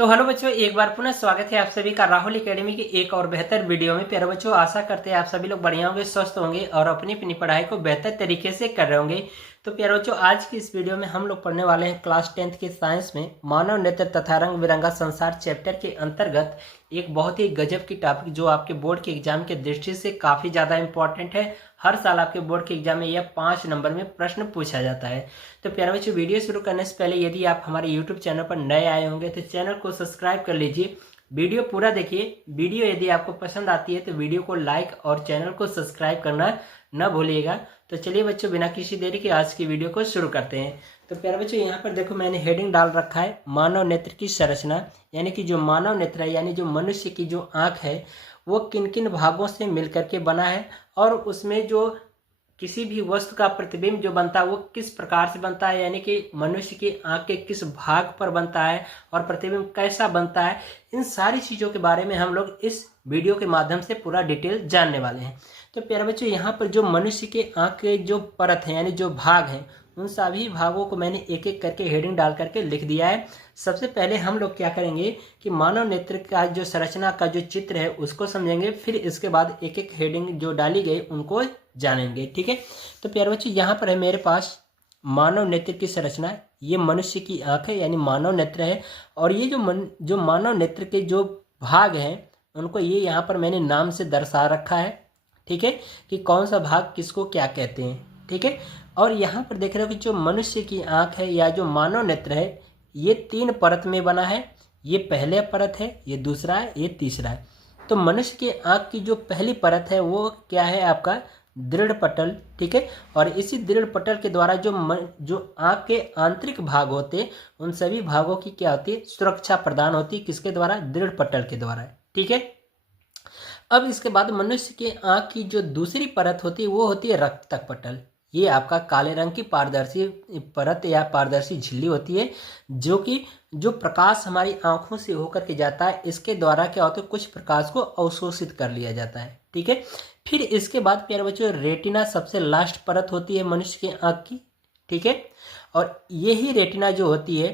तो हेलो बच्चों, एक बार पुनः स्वागत है आप सभी का राहुल एकेडमी की एक और बेहतर वीडियो में। प्यारे बच्चों, आशा करते हैं आप सभी लोग बढ़िया होंगे, स्वस्थ होंगे और अपनी अपनी पढ़ाई को बेहतर तरीके से कर रहे होंगे। तो प्यारे बच्चों, आज की इस वीडियो में हम लोग पढ़ने वाले हैं क्लास 10th के साइंस में मानव नेत्र तथा रंग बिरंगा संसार चैप्टर के अंतर्गत एक बहुत ही गजब की टॉपिक जो आपके बोर्ड के एग्जाम के दृष्टि से काफ़ी ज़्यादा इंपॉर्टेंट है। हर साल आपके बोर्ड के एग्जाम में यह 5 नंबर में प्रश्न पूछा जाता है। तो प्यारे बच्चों, वीडियो शुरू करने से पहले यदि आप हमारे यूट्यूब चैनल पर नए आए होंगे तो चैनल को सब्सक्राइब कर लीजिए। वीडियो पूरा देखिए। वीडियो यदि आपको पसंद आती है तो वीडियो को लाइक और चैनल को सब्सक्राइब करना न भूलिएगा। तो चलिए बच्चों, बिना किसी देरी के आज की वीडियो को शुरू करते हैं। तो प्यारे बच्चों, यहाँ पर देखो मैंने हेडिंग डाल रखा है मानव नेत्र की संरचना, यानी कि जो मानव नेत्र है यानी जो मनुष्य की जो आँख है वो किन किन भागों से मिलकर के बना है और उसमें जो किसी भी वस्तु का प्रतिबिंब जो बनता है वो किस प्रकार से बनता है, यानी कि मनुष्य की आंख के किस भाग पर बनता है और प्रतिबिंब कैसा बनता है। इन सारी चीज़ों के बारे में हम लोग इस वीडियो के माध्यम से पूरा डिटेल जानने वाले हैं। तो प्यारे बच्चों, यहाँ पर जो मनुष्य के आंख के जो परत हैं यानी जो भाग हैं उन सभी भागों को मैंने एक एक करके हेडिंग डाल करके लिख दिया है। सबसे पहले हम लोग क्या करेंगे कि मानव नेत्र का जो संरचना का जो चित्र है उसको समझेंगे, फिर इसके बाद एक एक हेडिंग जो डाली गई उनको जानेंगे। ठीक है। तो प्यारे बच्चों, यहाँ पर है मेरे पास मानव नेत्र की संरचना। ये मनुष्य की आंख है यानी मानव नेत्र है, और ये जो मानव नेत्र के जो भाग हैं उनको ये यहाँ पर मैंने नाम से दर्शा रखा है। ठीक है, कि कौन सा भाग किसको क्या कहते हैं। ठीक है। और यहाँ पर देख रहे हो कि जो मनुष्य की आंख है या जो मानव नेत्र है ये 3 परत में बना है। ये पहले परत है, ये दूसरा है, ये तीसरा है। तो मनुष्य की आंख की जो पहली परत है वो क्या है आपका दृढ़ पटल। ठीक है। और इसी दृढ़ पटल के द्वारा जो आंख के आंतरिक भाग होते उन सभी भागों की क्या होती है सुरक्षा प्रदान होती है। किसके द्वारा? दृढ़ पटल के द्वारा। ठीक है। अब इसके बाद मनुष्य के आंख की जो दूसरी परत होती है वो होती है रक्तक पटल। ये आपका काले रंग की पारदर्शी परत या पारदर्शी झिल्ली होती है जो प्रकाश हमारी आंखों से होकर के जाता है। इसके द्वारा क्या होता है कुछ प्रकाश को अवशोषित कर लिया जाता है। ठीक है। फिर इसके बाद प्यारे बच्चों रेटिना सबसे लास्ट परत होती है मनुष्य की आंख की। ठीक है। और यही रेटिना जो होती है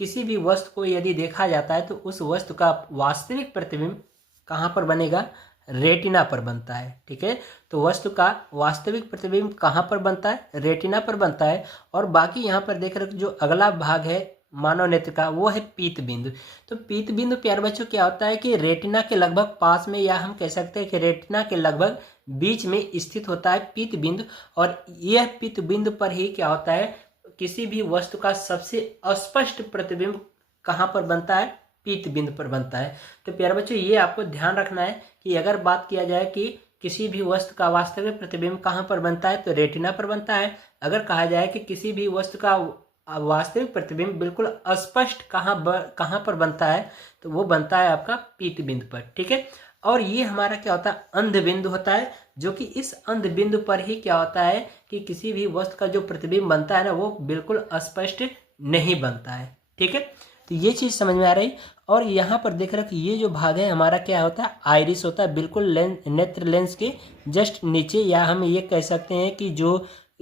किसी भी वस्तु को यदि देखा जाता है तो उस वस्तु का वास्तविक प्रतिबिंब कहाँ पर बनेगा? रेटिना पर बनता है। ठीक है। तो वस्तु का वास्तविक प्रतिबिंब कहाँ पर बनता है? रेटिना पर बनता है। और बाकी यहाँ पर देख रहे हो जो अगला भाग है मानव नेत्र का वो है पीत बिंदु। तो पीत बिंदु प्यारे बच्चों क्या होता है कि रेटिना के लगभग पास में, या हम कह सकते हैं कि रेटिना के लगभग बीच में स्थित होता है पीत बिंदु। और यह पीत बिंदु पर ही क्या होता है किसी भी वस्तु का सबसे स्पष्ट प्रतिबिंब कहाँ पर बनता है? पीत बिंदु पर बनता है। तो प्यारे बच्चों ये आपको ध्यान रखना है कि अगर बात किया जाए कि किसी भी वस्तु का वास्तविक प्रतिबिंब कहाँ पर बनता है तो रेटिना पर बनता है। अगर कहा जाए कि किसी भी वस्तु का वास्तविक प्रतिबिंब बिल्कुल स्पष्ट कहाँ पर बनता है तो वो बनता है आपका पीत बिंदु पर। ठीक है। और ये हमारा क्या होता है अंध बिंदु होता है, जो कि इस अंध बिंदु पर ही क्या होता है कि किसी भी वस्तु का जो प्रतिबिंब बनता है ना वो बिल्कुल स्पष्ट नहीं बनता है। ठीक है। तो ये चीज़ समझ में आ रही। और यहाँ पर देख रहे हो कि ये जो भाग है हमारा क्या होता है आइरिस होता है, बिल्कुल नेत्र लेंस के जस्ट नीचे, या हम ये कह सकते हैं कि जो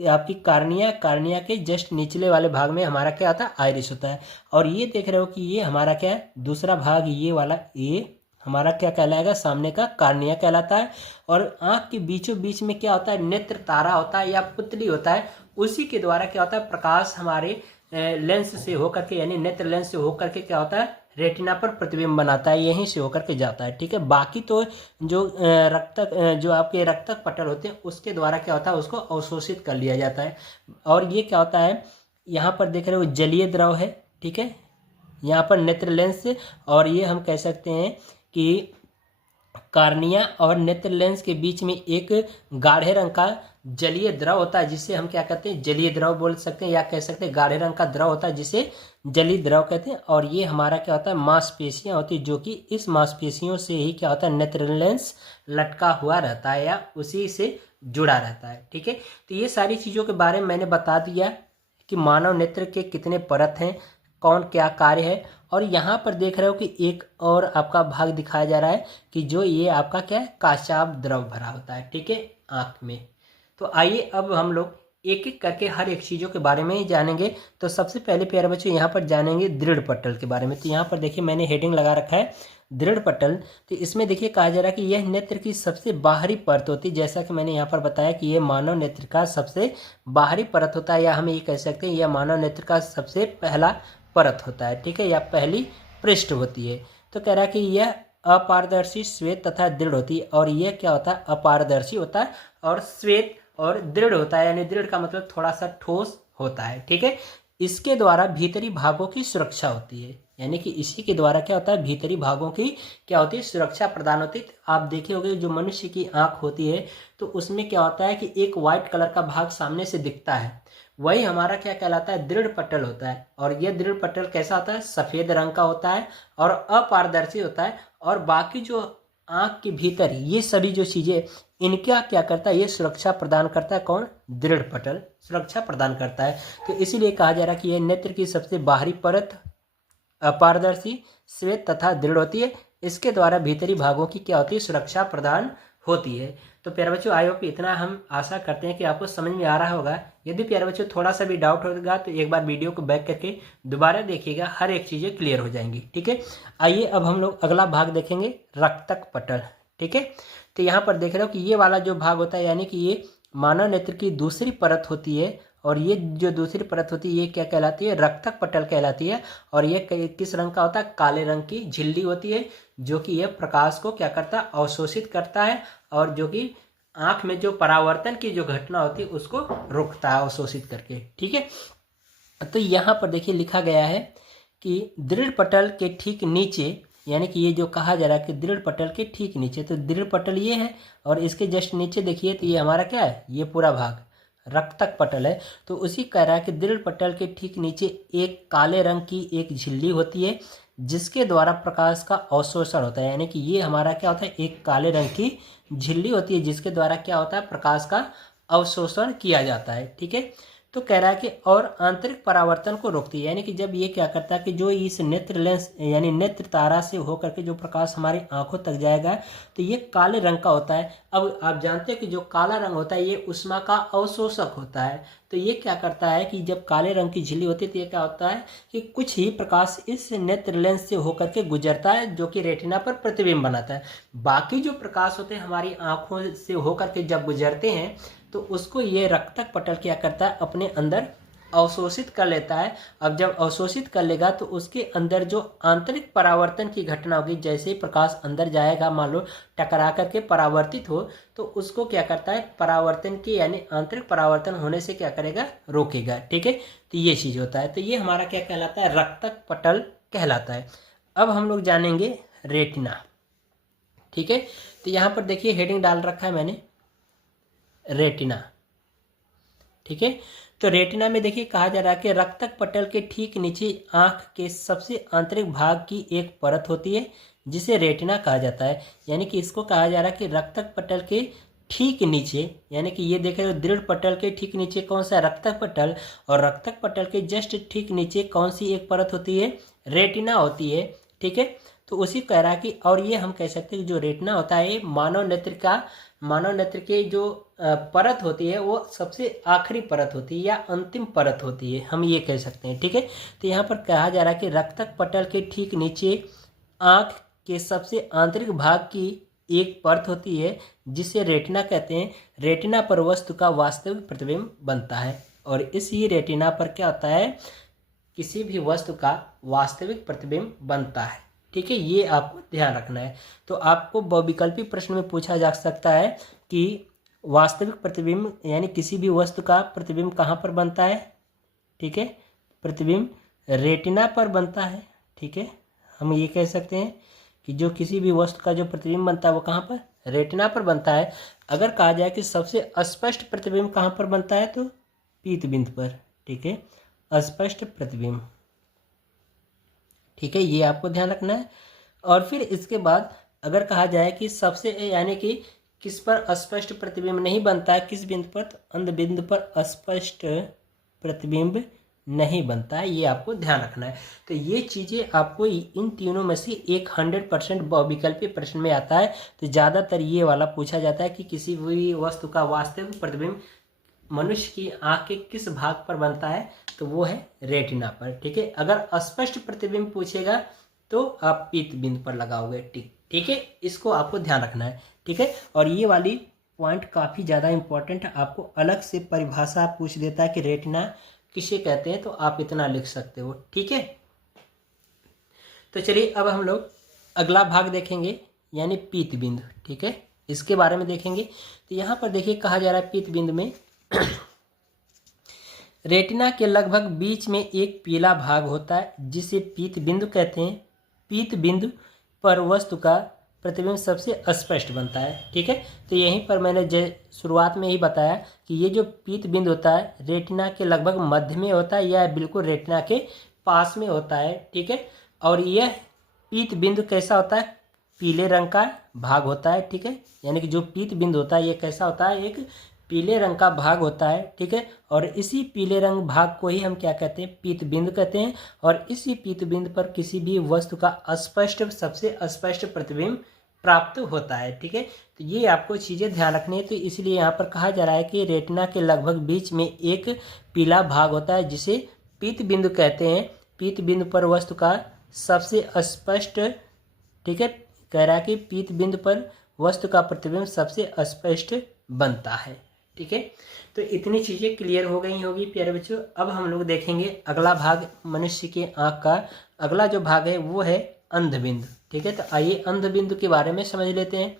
आपकी कार्निया के जस्ट निचले वाले भाग में हमारा क्या होता है आइरिस होता है। और ये देख रहे हो कि ये हमारा क्या है दूसरा भाग, ये वाला ये हमारा क्या कहलाएगा सामने का कार्निया कहलाता है। और आँख के बीचों बीच में क्या होता है नेत्र तारा होता है या पुतली होता है। उसी के द्वारा क्या होता है प्रकाश हमारे लेंस से होकर के यानी नेत्र लेंस से होकर के क्या होता है रेटिना पर प्रतिबिंब बनाता है, यहीं से होकर के जाता है। ठीक है। बाकी तो जो जो आपके रक्तक पटल होते हैं उसके द्वारा क्या होता है उसको अवशोषित कर लिया जाता है। और ये क्या होता है यहाँ पर देख रहे हो जलीय द्रव है। ठीक है। यहाँ पर नेत्र लेंस, और ये हम कह सकते हैं कि कार्निया और नेत्र लेंस के बीच में एक गाढ़े रंग का जलीय द्रव होता है जिसे हम क्या कहते हैं जलीय द्रव बोल सकते हैं, या कह सकते हैं गाढ़े रंग का द्रव होता है जिसे जलीय द्रव कहते हैं। और ये हमारा क्या होता है मांसपेशियां होती है, जो कि इस मांसपेशियों से ही क्या होता है नेत्र लेंस लटका हुआ रहता है या उसी से जुड़ा रहता है। ठीक है। तो ये सारी चीज़ों के बारे में मैंने बता दिया कि मानव नेत्र के कितने परत हैं, कौन क्या कार्य है। और यहाँ पर देख रहे हो कि एक और आपका भाग दिखाया जा रहा है कि जो ये आपका क्या है काचाभ द्रव भरा होता है। ठीक है आँख में। तो आइए अब हम लोग एक एक करके हर एक चीज़ों के बारे में जानेंगे। तो सबसे पहले प्यारे बच्चों यहाँ पर जानेंगे दृढ़ पटल के बारे में। तो यहाँ पर देखिए मैंने हेडिंग लगा रखा है दृढ़ पटल। तो इसमें देखिए कहा जा रहा है कि यह नेत्र की सबसे बाहरी परत होती है। जैसा कि मैंने यहाँ पर बताया कि यह मानव नेत्र का सबसे बाहरी परत होता है, या हम ये कह सकते हैं यह मानव नेत्र का सबसे पहला परत होता है, ठीक है, या पहली पृष्ठ होती है। तो कह रहा है कि यह अपारदर्शी, श्वेत तथा दृढ़ होती है। और यह क्या होता है, अपारदर्शी होता है और श्वेत और दृढ़ होता है, यानी दृढ़ का मतलब थोड़ा सा ठोस होता है, ठीक है। इसके द्वारा भीतरी भागों की सुरक्षा होती है, यानी कि इसी के द्वारा क्या होता है, भीतरी भागों की क्या होती है, सुरक्षा प्रदान होती है। आप देखे होंगे जो मनुष्य की आंख होती है तो उसमें क्या होता है कि एक व्हाइट कलर का भाग सामने से दिखता है, वही हमारा क्या कहलाता है, दृढ़ पटल होता है। और यह दृढ़ पटल कैसा होता है, सफेद रंग का होता है और अपारदर्शी होता है। और बाकी जो आंख के भीतर ये सभी जो चीजें, इनका क्या करता है, ये सुरक्षा प्रदान करता है। कौन, दृढ़ पटल सुरक्षा प्रदान करता है। तो इसीलिए कहा जा रहा है कि यह नेत्र की सबसे बाहरी परत अपारदर्शी, श्वेत तथा दृढ़ होती है। इसके द्वारा भीतरी भागों की क्या होती है, सुरक्षा प्रदान होती है। तो प्यारे बच्चों आई होप इतना हम आशा करते हैं कि आपको समझ में आ रहा होगा। यदि प्यारे बच्चों थोड़ा सा भी डाउट होगा तो एक बार वीडियो को बैक करके दोबारा देखिएगा, हर एक चीज़ें क्लियर हो जाएंगी, ठीक है। आइए अब हम लोग अगला भाग देखेंगे, रक्तक पटल, ठीक है। तो यहाँ पर देख रहे हो कि ये वाला जो भाग होता है, यानी कि ये मानव नेत्र की दूसरी परत होती है। और ये जो दूसरी परत होती है ये क्या कहलाती है, रक्तक पटल कहलाती है। और ये किस रंग का होता है, काले रंग की झिल्ली होती है, जो कि यह प्रकाश को क्या करता है, अवशोषित करता है, और जो कि आंख में जो परावर्तन की जो घटना होती है उसको रोकता है अवशोषित करके, ठीक है। तो यहाँ पर देखिए लिखा गया है कि दृढ़ पटल के ठीक नीचे, यानी कि ये जो कहा जा रहा है कि दृढ़ पटल के ठीक नीचे, तो दृढ़ पटल ये है और इसके जस्ट नीचे देखिए तो ये हमारा क्या है, ये पूरा भाग रक्तक पटल है। तो उसी कह रहा है कि दृढ़ पटल के ठीक नीचे एक काले रंग की एक झिल्ली होती है, जिसके द्वारा प्रकाश का अवशोषण होता है। यानी कि ये हमारा क्या होता है, एक काले रंग की झिल्ली होती है, जिसके द्वारा क्या होता है, प्रकाश का अवशोषण किया जाता है, ठीक है। तो कह रहा है कि और आंतरिक परावर्तन को रोकती है, यानी कि जब ये क्या करता है कि जो इस नेत्र लेंस यानी नेत्र तारा से होकर के जो प्रकाश हमारी आंखों तक जाएगा तो ये काले रंग का होता है। अब आप जानते हैं कि जो काला रंग होता है ये ऊष्मा का अवशोषक होता है। तो ये क्या करता है कि जब काले रंग की झिल्ली होती है तो ये क्या होता है कि कुछ ही प्रकाश इस नेत्र लेंस से होकर के गुजरता है, जो कि रेटिना पर प्रतिबिंब बनाता है। बाकी जो प्रकाश होते हैं हमारी आंखों से होकर के जब गुजरते हैं तो उसको ये रक्तक पटल क्या करता है, अपने अंदर अवशोषित कर लेता है। अब जब अवशोषित कर लेगा तो उसके अंदर जो आंतरिक परावर्तन की घटना होगी, जैसे ही प्रकाश अंदर जाएगा, मान लो टकरा करके परावर्तित हो, तो उसको क्या करता है, परावर्तन की यानी आंतरिक परावर्तन होने से क्या करेगा, रोकेगा, ठीक है। तो ये चीज होता है। तो ये हमारा क्या कहलाता है, रक्तक पटल कहलाता है। अब हम लोग जानेंगे रेटिना, ठीक है। तो यहाँ पर देखिए हेडिंग डाल रखा है मैंने, रेटिना, ठीक है। तो रेटिना में देखिए कहा जा रहा है कि रक्तक पटल के ठीक नीचे आंख के सबसे आंतरिक भाग की एक परत होती है, जिसे रेटिना कहा जाता है। यानी कि इसको कहा जा रहा है कि रक्तक पटल के ठीक नीचे, यानी कि ये देख रहे हो दृढ़ पटल के ठीक नीचे कौन सा, रक्तक पटल, और रक्तक पटल के जस्ट ठीक नीचे कौन सी एक परत होती है, रेटिना होती है, ठीक है। तो उसी कह रहा है कि और ये हम कह सकते हैं कि जो रेटिना होता है मानव नेत्र के जो परत होती है वो सबसे आखिरी परत होती है या अंतिम परत होती है, हम ये कह सकते हैं, ठीक है। तो यहाँ पर कहा जा रहा है कि रक्तक पटल के ठीक नीचे आंख के सबसे आंतरिक भाग की एक परत होती है, जिसे रेटिना कहते हैं। रेटिना पर वस्तु का वास्तविक प्रतिबिंब बनता है, और इसी रेटिना पर क्या होता है, किसी भी वस्तु का वास्तविक प्रतिबिंब बनता है, ठीक है। ये आपको ध्यान रखना है। तो आपको बहुविकल्पी प्रश्न में पूछा जा सकता है कि वास्तविक प्रतिबिंब यानी किसी भी वस्तु का प्रतिबिंब कहाँ पर बनता है, ठीक है, प्रतिबिंब रेटिना पर बनता है, ठीक है। हम ये कह सकते हैं कि जो किसी भी वस्तु का जो प्रतिबिंब बनता है वो कहाँ पर, रेटिना पर बनता है। अगर कहा जाए कि सबसे स्पष्ट प्रतिबिंब कहाँ पर बनता है तो पीतबिंद पर, ठीक है, अस्पष्ट प्रतिबिंब, ठीक है, ये आपको ध्यान रखना है। और फिर इसके बाद अगर कहा जाए कि सबसे यानी कि किस पर स्पष्ट प्रतिबिंब नहीं बनता है, किस बिंदु पर, तो अंध बिंदु पर स्पष्ट प्रतिबिंब नहीं बनता है, ये आपको ध्यान रखना है। तो ये चीज़ें आपको इन तीनों में से एक 100% बहुविकल्पीय प्रश्न में आता है। तो ज़्यादातर ये वाला पूछा जाता है कि किसी भी वस्तु का वास्तविक प्रतिबिंब मनुष्य की आंख के किस भाग पर बनता है, तो वो है रेटिना पर। ठीक है, अगर अस्पष्ट प्रतिबिंब पूछेगा तो आप पीत बिंदु पर लगाओगे। ठीक है, इसको आपको ध्यान रखना है। ठीक है, और ये वाली पॉइंट काफ़ी ज़्यादा इंपॉर्टेंट है, आपको अलग से परिभाषा पूछ देता है कि रेटिना किसे कहते हैं, तो आप इतना लिख सकते हो। ठीक है, तो चलिए अब हम लोग अगला भाग देखेंगे, यानी पीत बिंदु। ठीक है, इसके बारे में देखेंगे। तो यहाँ पर देखिए कहा जा रहा है पीत बिंदु में रेटिना के लगभग बीच में एक पीला भाग होता है जिसे पीत बिंदु कहते हैं। पीत बिंदु पर वस्तु का प्रतिबिंब सबसे स्पष्ट बनता है। ठीक है, तो यहीं पर मैंने शुरुआत में ही बताया कि ये जो पीत बिंदु होता है रेटिना के लगभग मध्य में होता है या बिल्कुल रेटिना के पास में होता है। ठीक है, और यह पीत बिंदु कैसा होता है, पीले रंग का भाग होता है। ठीक है, यानी कि जो पीत बिंदु होता है ये कैसा होता है, एक पीले रंग का भाग होता है। ठीक है, और इसी पीले रंग भाग को ही हम क्या कहते हैं, पीत बिंदु कहते हैं। और इसी पीत बिंदु पर किसी भी वस्तु का स्पष्ट, सबसे स्पष्ट प्रतिबिंब प्राप्त होता है। ठीक है, तो ये आपको चीज़ें ध्यान रखनी है। तो इसलिए यहाँ पर कहा जा रहा है कि रेटिना के लगभग बीच में एक पीला भाग होता है जिसे पीत बिंदु कहते हैं। पीत बिंदु पर वस्तु का सबसे स्पष्ट, ठीक है, कह रहा है कि पीत बिंदु पर वस्तु का प्रतिबिंब सबसे स्पष्ट बनता है। ठीक है, तो इतनी चीज़ें क्लियर हो गई होगी प्यारे बच्चों। अब हम लोग देखेंगे अगला भाग मनुष्य के आँख का। अगला जो भाग है वो है अंधबिंदु। ठीक है, तो आइए अंधबिंदु के बारे में समझ लेते हैं।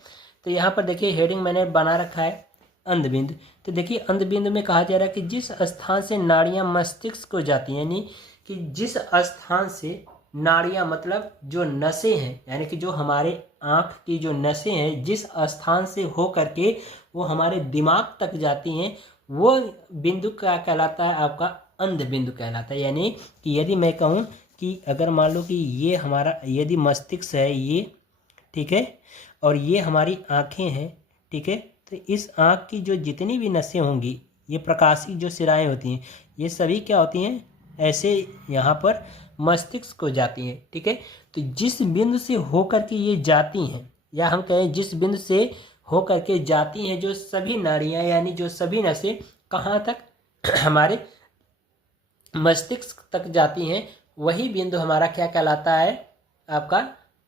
तो यहाँ पर देखिए हेडिंग मैंने बना रखा है अंधबिंदु। तो देखिए अंधबिंदु में कहा जा रहा है कि जिस स्थान से नाड़ियाँ मस्तिष्क को जाती हैं, यानी कि जिस स्थान से नाड़ियाँ मतलब जो नसें हैं, यानी कि जो हमारे आँख की जो नसें हैं जिस स्थान से हो करके वो हमारे दिमाग तक जाती हैं, वो बिंदु क्या कहलाता है, आपका अंध बिंदु कहलाता है। यानी कि यदि मैं कहूँ कि अगर मान लो कि ये हमारा यदि मस्तिष्क है ये, ठीक है, और ये हमारी आँखें हैं, ठीक है, तो इस आँख की जो जितनी भी नसें होंगी, ये प्रकाशिक जो सिराएँ होती हैं, ये सभी क्या होती हैं, ऐसे यहाँ पर मस्तिष्क को जाती हैं। ठीक है, तो जिस बिंदु से होकर के ये जाती हैं, या हम कहें जिस बिंदु से होकर के जाती हैं जो सभी नाड़ियाँ, यानी जो सभी नसें कहाँ तक, हमारे मस्तिष्क तक जाती हैं, वही बिंदु हमारा क्या कहलाता है, आपका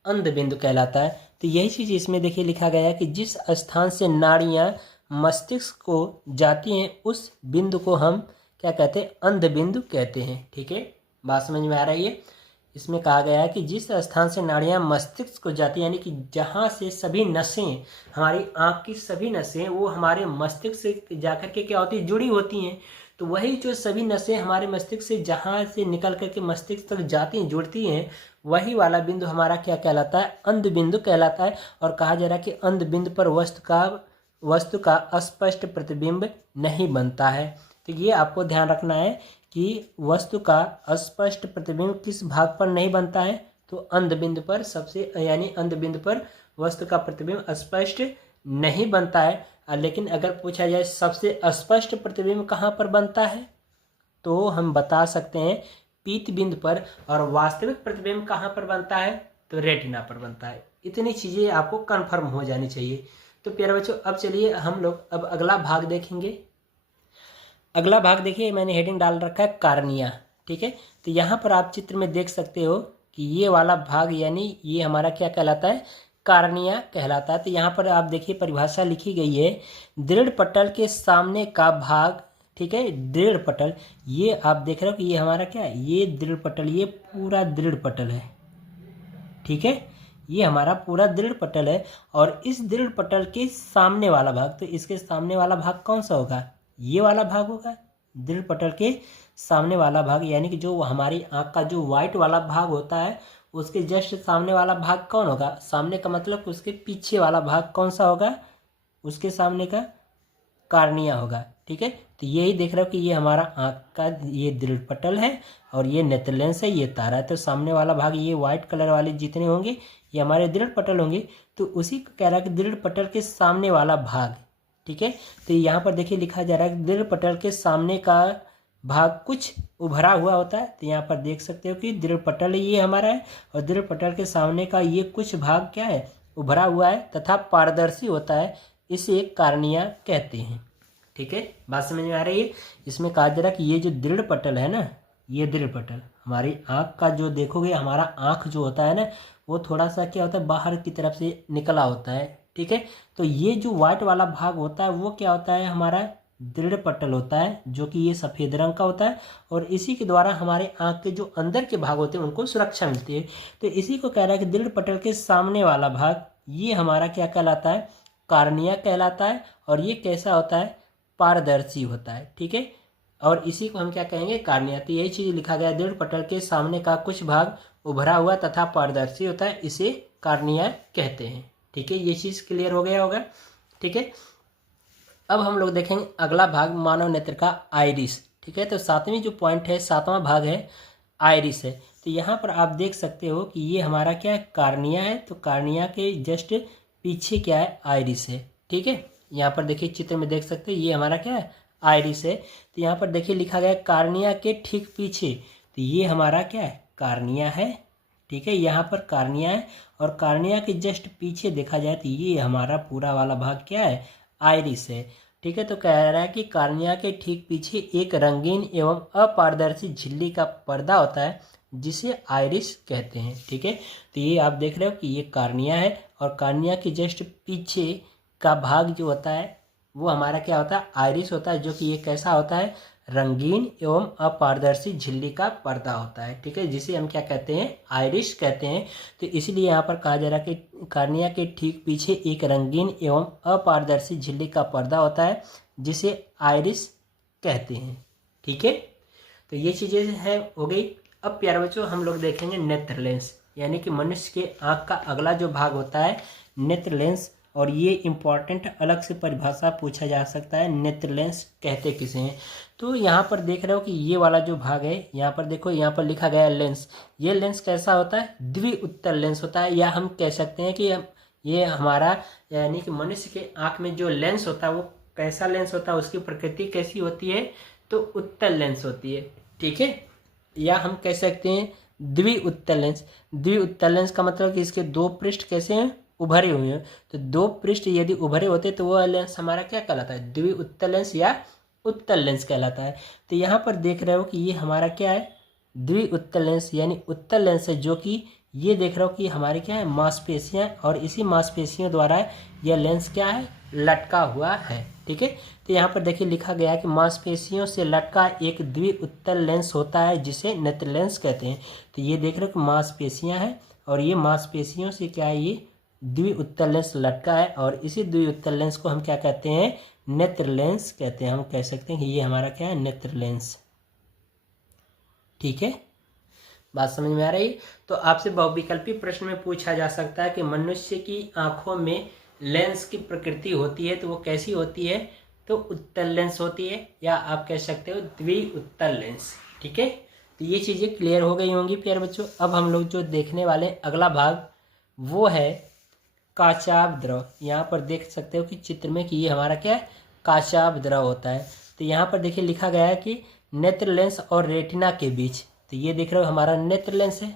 अंध बिंदु कहलाता है। तो यही चीज़ इसमें देखिए लिखा गया है कि जिस स्थान से नाड़ियाँ मस्तिष्क को जाती हैं उस बिंदु को हम क्या कहते हैं, अंध बिंदु कहते हैं। ठीक है, बात समझ में आ रही है। इसमें कहा गया है कि जिस स्थान से नाड़ियाँ मस्तिष्क को जाती हैं, यानी कि जहाँ से सभी नसें, हमारी आँख की सभी नसें वो हमारे मस्तिष्क से जाकर के क्या होती है, जुड़ी होती हैं। तो वही जो सभी नसें हमारे मस्तिष्क से जहाँ से निकल करके मस्तिष्क तक जाती हैं, जुड़ती हैं, वही वाला बिंदु हमारा क्या कहलाता है, अंध बिंदु कहलाता है। और कहा जा रहा है कि अंध बिंदु पर वस्तु का स्पष्ट प्रतिबिंब नहीं बनता है। तो ये आपको ध्यान रखना है कि वस्तु का स्पष्ट प्रतिबिंब किस भाग पर नहीं बनता है, तो अंध बिंदु पर सबसे, यानी अंध बिंदु पर वस्तु का प्रतिबिंब स्पष्ट नहीं बनता है। लेकिन अगर पूछा जाए सबसे स्पष्ट प्रतिबिंब कहाँ पर बनता है, तो हम बता सकते हैं पीत बिंदु पर। और वास्तविक प्रतिबिंब कहाँ पर बनता है, तो रेटिना पर बनता है। इतनी चीज़ें आपको कन्फर्म हो जानी चाहिए। तो प्यारे बच्चों अब चलिए हम लोग अब अगला भाग देखेंगे। अगला भाग देखिए मैंने हेडिंग डाल रखा है कार्निया। ठीक है, तो यहाँ पर आप चित्र में देख सकते हो कि ये वाला भाग, यानी ये हमारा क्या कहलाता है, कार्निया कहलाता है। तो यहाँ पर आप देखिए परिभाषा लिखी गई है, दृढ़ पटल के सामने का भाग। ठीक है, दृढ़ पटल, ये आप देख रहे हो कि ये हमारा क्या है, ये दृढ़ पटल, ये पूरा दृढ़ पटल है। ठीक है, ये हमारा पूरा दृढ़ पटल है। और इस दृढ़ पटल के सामने वाला भाग, तो इसके सामने वाला भाग कौन सा होगा, ये वाला भाग होगा। दृढ़ पटल के सामने वाला भाग, यानी कि जो हमारी आँख का जो वाइट वाला भाग होता है उसके जस्ट सामने वाला भाग कौन होगा, सामने का मतलब उसके पीछे वाला भाग कौन सा होगा, उसके सामने का कार्निया होगा। ठीक है, तो यही देख रहे हो कि ये हमारा आँख का ये दृढ़ पटल है और ये नेत्रलेंस है, ये तारा है। तो सामने वाला भाग ये वाइट कलर वाले जितने होंगे ये हमारे दृढ़ पटल होंगे। तो उसी को कह रहा है कि दृढ़ पटल के सामने वाला भाग। ठीक है, तो यहाँ पर देखिए लिखा जा रहा है कि दृढ़ पटल के सामने का भाग कुछ उभरा हुआ होता है। तो यहाँ पर देख सकते हो कि दृढ़ पटल ये हमारा है और दृढ़ पटल के सामने का ये कुछ भाग क्या है, उभरा हुआ है तथा पारदर्शी होता है, इसे कार्निया कहते हैं। ठीक है, बात समझ में आ रही है। इसमें कहा जा रहा है कि ये जो दृढ़ पटल है ना, ये दृढ़ पटल हमारी आँख का जो देखोगे, हमारा आँख जो होता है ना वो थोड़ा सा क्या होता है बाहर की तरफ से निकला होता है, ठीक है। तो ये जो व्हाइट वाला भाग होता है वो क्या होता है, हमारा दृढ़ पटल होता है, जो कि ये सफ़ेद रंग का होता है और इसी के द्वारा हमारे आँख के जो अंदर के भाग होते हैं उनको सुरक्षा मिलती है। तो इसी को कह रहा है कि दृढ़ पटल के सामने वाला भाग ये हमारा क्या कहलाता है, कार्निया कहलाता है। और ये कैसा होता है, पारदर्शी होता है, ठीक है। और इसी को हम क्या कहेंगे, कार्निया। तो यही चीज़ लिखा गया, दृढ़ पटल के सामने का कुछ भाग उभरा हुआ तथा पारदर्शी होता है, इसे कार्निया कहते हैं, ठीक है। ये चीज़ क्लियर हो गया होगा, ठीक है। अब हम लोग देखेंगे अगला भाग, मानव नेत्र का आइरिस, ठीक है। तो सातवीं जो पॉइंट है, सातवां भाग है आइरिस है। तो यहाँ पर आप देख सकते हो कि ये हमारा क्या है, कार्निया है। तो कार्निया के जस्ट पीछे क्या है, आइरिस है, ठीक है। यहाँ पर देखिए चित्र में देख सकते हो, ये हमारा क्या है, आइरिस है। तो यहाँ पर देखिए लिखा गया है कार्निया के ठीक पीछे, तो ये हमारा क्या है, कार्निया है, ठीक है। यहाँ पर कार्निया है और कार्निया के जस्ट पीछे देखा जाए तो ये हमारा पूरा वाला भाग क्या है, आइरिस है, ठीक है। तो कह रहा है कि कार्निया के ठीक पीछे एक रंगीन एवं अपारदर्शी झिल्ली का पर्दा होता है जिसे आइरिस कहते हैं, ठीक है। तो ये आप देख रहे हो कि ये कार्निया है और कार्निया के जस्ट पीछे का भाग जो होता है वो हमारा क्या होता है, आइरिस होता है, जो कि ये कैसा होता है, रंगीन एवं अपारदर्शी झिल्ली का पर्दा होता है, ठीक है, जिसे हम क्या कहते हैं, आइरिस कहते हैं। तो इसलिए यहाँ पर कहा जा रहा है कि कार्निया के ठीक पीछे एक रंगीन एवं अपारदर्शी झिल्ली का पर्दा होता है जिसे आइरिस कहते हैं, ठीक है। तो ये चीज़ें हैं हो गई। अब प्यारे बच्चों हम लोग देखेंगे नेत्र लेंस, यानी कि मनुष्य के आँख का अगला जो भाग होता है नेत्र लेंस। और ये इम्पॉर्टेंट अलग से परिभाषा पूछा जा सकता है, नेत्र लेंस कहते किसे हैं। तो यहाँ पर देख रहे हो कि ये वाला जो भाग है, यहाँ पर देखो, यहाँ पर लिखा गया है लेंस। ये लेंस कैसा होता है, द्विउत्तल लेंस होता है, या हम कह सकते हैं कि ये हमारा यानी कि मनुष्य के आँख में जो लेंस होता है वो कैसा लेंस होता है, उसकी प्रकृति कैसी होती है, तो उत्तल लेंस होती है, ठीक है। या हम कह सकते हैं द्विउत्तल लेंस। द्विउत्तल लेंस का मतलब कि इसके दो पृष्ठ कैसे हैं, उभरे हुए हैं। तो दो पृष्ठ यदि उभरे होते तो वह लेंस हमारा क्या कहलाता है, द्विउत्तल लेंस या उत्तल लेंस कहलाता है। तो यहाँ पर देख रहे हो कि ये हमारा क्या है, द्विउत्तल लेंस यानी उत्तल लेंस है, जो कि ये देख रहे हो कि हमारे क्या है, मांसपेशियाँ, और इसी मांसपेशियों द्वारा यह लेंस क्या है, लटका हुआ है, ठीक है। तो यहाँ पर देखिए लिखा गया है कि मांसपेशियों से लटका एक द्विउत्तल लेंस होता है जिसे नेत्र लेंस कहते हैं। तो ये देख रहे हो कि मांसपेशियाँ हैं और ये मांसपेशियों से क्या है, ये द्विउत्तल लेंस लटका है और इसी द्विउत्तल लेंस को हम क्या कहते हैं, नेत्र लेंस कहते हैं। हम कह सकते हैं कि ये हमारा क्या है, नेत्र लेंस, ठीक है। बात समझ में आ रही। तो आपसे बहुविकल्पी प्रश्न में पूछा जा सकता है कि मनुष्य की आंखों में लेंस की प्रकृति होती है तो वो कैसी होती है, तो उत्तल लेंस होती है, या आप कह सकते हो द्विउत्तल लेंस, ठीक है। तो ये चीज़ें क्लियर हो गई होंगी प्यारे बच्चों। अब हम लोग जो देखने वाले अगला भाग वो है काचाभ द्रव। यहाँ पर देख सकते हो कि चित्र में कि ये हमारा क्या है, काचाभ द्रव होता है। तो यहाँ पर देखिए लिखा गया है कि नेत्र लेंस और रेटिना के बीच, तो ये देख रहे हो हमारा नेत्र लेंस है,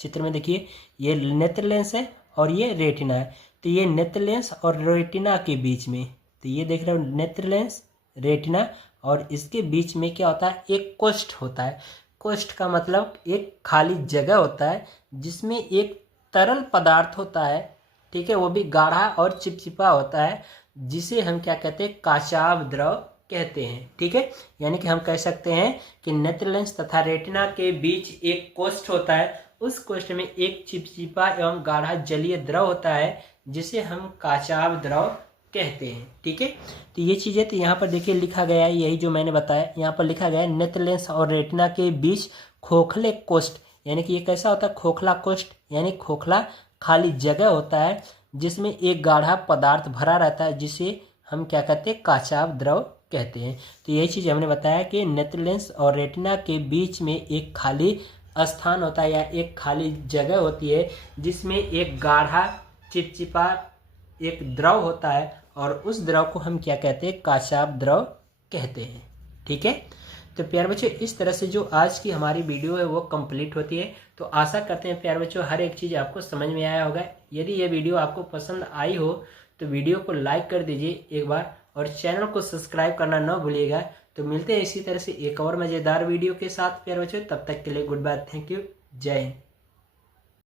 चित्र में देखिए ये नेत्र लेंस है और ये रेटिना है। तो ये नेत्र लेंस और रेटिना के बीच में, तो ये देख रहे हो नेत्र लेंस, रेटिना, और इसके बीच में क्या होता है, एक कोष्ठ होता है। कोष्ठ का मतलब एक खाली जगह होता है जिसमें एक तरल पदार्थ होता है, ठीक है, वो भी गाढ़ा और चिपचिपा होता है, जिसे हम क्या कहते हैं, काचाभ द्रव कहते हैं, ठीक है। यानी कि हम कह सकते हैं कि नेत्र लेंस तथा रेटिना के बीच एक कोष्ठ होता है, उस कोष्ठ में एक चिपचिपा एवं गाढ़ा जलीय द्रव होता है जिसे हम काचाभ द्रव कहते हैं, ठीक है। तो ये चीज़ें, तो यहाँ पर देखिए लिखा गया है यही जो मैंने बताया, यहाँ पर लिखा गया है नेत्र लेंस और रेटिना के बीच खोखले कोष्ठ, यानी कि ये कैसा होता है, खोखला कोष्ठ, यानी खोखला खाली जगह होता है जिसमें एक गाढ़ा पदार्थ भरा रहता है जिसे हम क्या कहते हैं, काचाभ द्रव कहते हैं। तो यही चीज़ हमने बताया कि नेत्र लेंस और रेटिना के बीच में एक खाली स्थान होता है या एक खाली जगह होती है जिसमें एक गाढ़ा चिपचिपा एक द्रव होता है और उस द्रव को हम क्या कहते हैं, काचाभ द्रव कहते हैं, ठीक है। तो प्यारे बच्चों इस तरह से जो आज की हमारी वीडियो है वो कंप्लीट होती है। तो आशा करते हैं प्यारे बच्चों हर एक चीज़ आपको समझ में आया होगा। यदि ये वीडियो आपको पसंद आई हो तो वीडियो को लाइक कर दीजिए एक बार, और चैनल को सब्सक्राइब करना न भूलिएगा। तो मिलते हैं इसी तरह से एक और मज़ेदार वीडियो के साथ प्यारे बच्चों, तब तक के लिए गुड बाय, थैंक यू, जय हिंद।